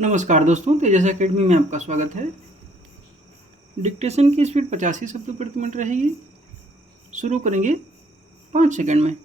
नमस्कार दोस्तों, तेजस एकेडमी में आपका स्वागत है। डिक्टेशन की स्पीड 85 शब्द प्रति मिनट रहेगी। शुरू करेंगे 5 सेकंड में।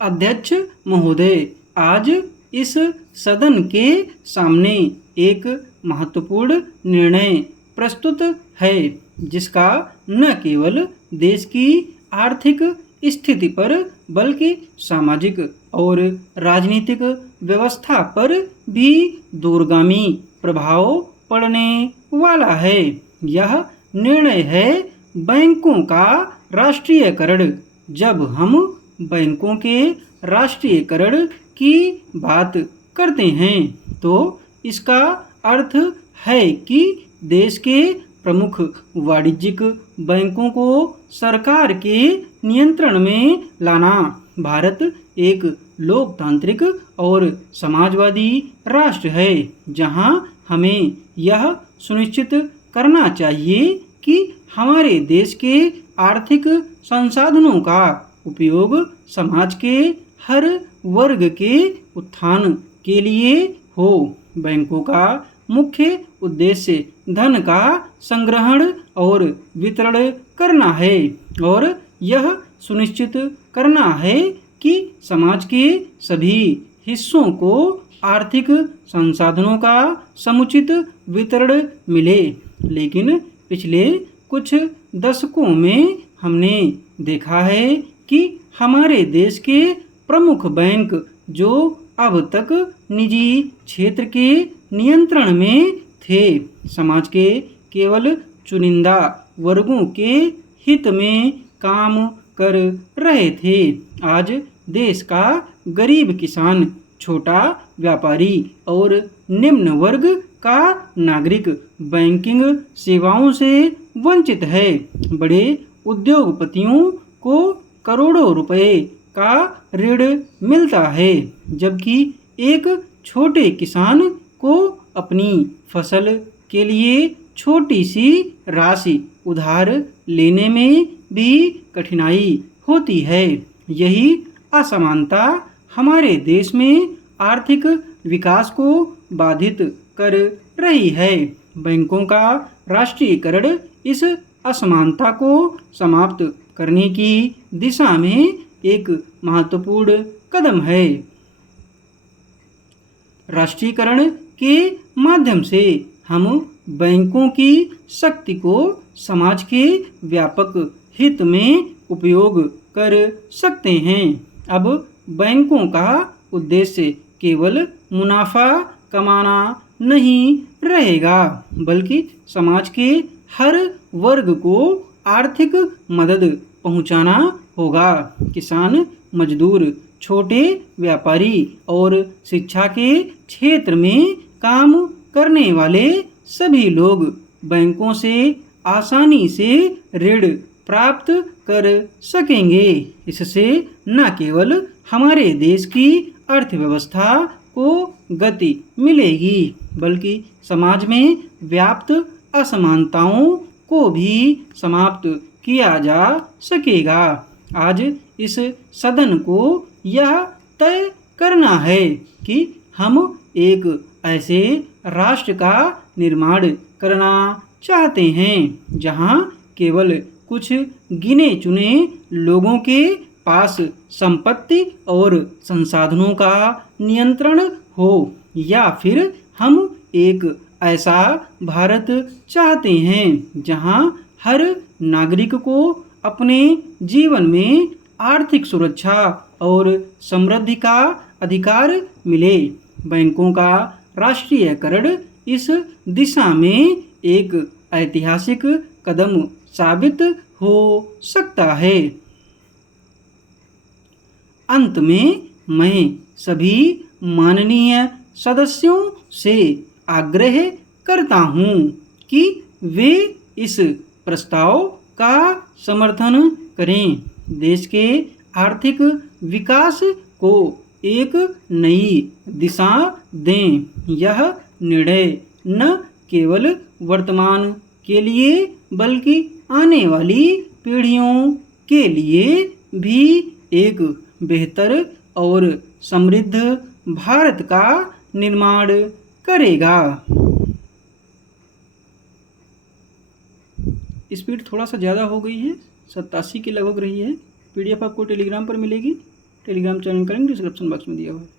अध्यक्ष महोदय, आज इस सदन के सामने एक महत्वपूर्ण निर्णय प्रस्तुत है, जिसका न केवल देश की आर्थिक स्थिति पर बल्कि सामाजिक और राजनीतिक व्यवस्था पर भी दूरगामी प्रभाव पड़ने वाला है। यह निर्णय है बैंकों का राष्ट्रीयकरण। जब हम बैंकों के राष्ट्रीयकरण की बात करते हैं तो इसका अर्थ है कि देश के प्रमुख वाणिज्यिक बैंकों को सरकार के नियंत्रण में लाना। भारत एक लोकतांत्रिक और समाजवादी राष्ट्र है, जहां हमें यह सुनिश्चित करना चाहिए कि हमारे देश के आर्थिक संसाधनों का उपयोग समाज के हर वर्ग के उत्थान के लिए हो। बैंकों का मुख्य उद्देश्य धन का संग्रहण और वितरण करना है और यह सुनिश्चित करना है कि समाज के सभी हिस्सों को आर्थिक संसाधनों का समुचित वितरण मिले। लेकिन पिछले कुछ दशकों में हमने देखा है कि हमारे देश के प्रमुख बैंक, जो अब तक निजी क्षेत्र के नियंत्रण में थे, समाज के केवल चुनिंदा वर्गों के हित में काम कर रहे थे। आज देश का गरीब किसान, छोटा व्यापारी और निम्न वर्ग का नागरिक बैंकिंग सेवाओं से वंचित है। बड़े उद्योगपतियों को करोड़ों रुपए का ऋण मिलता है, जबकि एक छोटे किसान को अपनी फसल के लिए छोटी सी राशि उधार लेने में भी कठिनाई होती है। यही असमानता हमारे देश में आर्थिक विकास को बाधित कर रही है। बैंकों का राष्ट्रीयकरण इस असमानता को समाप्त करने की दिशा में एक महत्वपूर्ण कदम है। राष्ट्रीयकरण के माध्यम से हम बैंकों की शक्ति को समाज के व्यापक हित में उपयोग कर सकते हैं। अब बैंकों का उद्देश्य केवल मुनाफा कमाना नहीं रहेगा, बल्कि समाज के हर वर्ग को आर्थिक मदद पहुंचाना होगा। किसान, मजदूर, छोटे व्यापारी और शिक्षा के क्षेत्र में काम करने वाले सभी लोग बैंकों से आसानी से ऋण प्राप्त कर सकेंगे। इससे न केवल हमारे देश की अर्थव्यवस्था को गति मिलेगी, बल्कि समाज में व्याप्त असमानताओं को भी समाप्त किया जा सकेगा। आज इस सदन को यह तय करना है कि हम एक ऐसे राष्ट्र का निर्माण करना चाहते हैं जहां केवल कुछ गिने चुने लोगों के पास संपत्ति और संसाधनों का नियंत्रण हो, या फिर हम एक ऐसा भारत चाहते हैं जहां हर नागरिक को अपने जीवन में आर्थिक सुरक्षा और समृद्धि का अधिकार मिले। बैंकों का राष्ट्रीयकरण इस दिशा में एक ऐतिहासिक कदम साबित हो सकता है। अंत में मैं सभी माननीय सदस्यों से आग्रह करता हूं कि वे इस प्रस्ताव का समर्थन करें। देश के आर्थिक विकास को एक नई दिशा दें। यह निर्णय न केवल वर्तमान के लिए बल्कि आने वाली पीढ़ियों के लिए भी एक बेहतर और समृद्ध भारत का निर्माण करेगा। स्पीड थोड़ा सा ज़्यादा हो गई है, 87 के लगभग रही है। PDF आपको टेलीग्राम पर मिलेगी, टेलीग्राम चैनल का लिंक डिस्क्रिप्शन बॉक्स में दिया हुआ है।